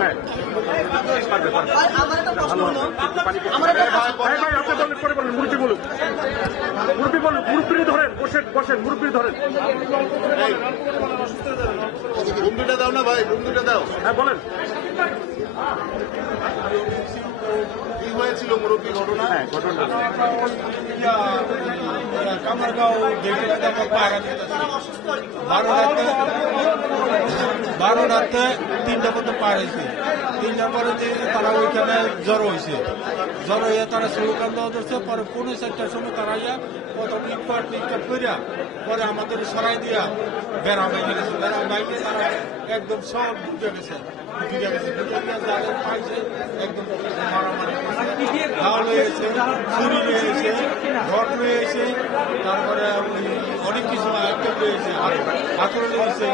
হ্যাঁ আমার একটা প্রশ্ন হলো মুরব্বী বলুন মুরব্বী ধরেন বসেন মুরব্বী ধরেন রুম দুটা দাও না ভাই, রুম দুটা দাও। হ্যাঁ বলেন কি হয়েছিল মুরব্বী ঘটনা? হ্যাঁ ঘটনা কামারগাঁও বারো রাতে 3টা পর্যন্ত পার হয়েছে। 3টার পরে তারা ওইখানে জ্বর হয়েছে। জ্বর হয়ে তারা স্লোগান দেওয়া ধরছে। পরে 4:30টার সময় তারা প্রথম ইটপাট করিয়া পরে আমাদের সরাই দিয়া বেড়া বাইকে গেছে। বেড়া বাইকে তারা একদম সব ঢুকে গেছে। যাদের পাইছে একদম মারামারি ঢাল হয়েছে, ছুরি হয়েছে, ঘট হয়েছে, তারপরে অনেক কিছু আইটেম রয়েছে, হাতুড়ি রয়েছে।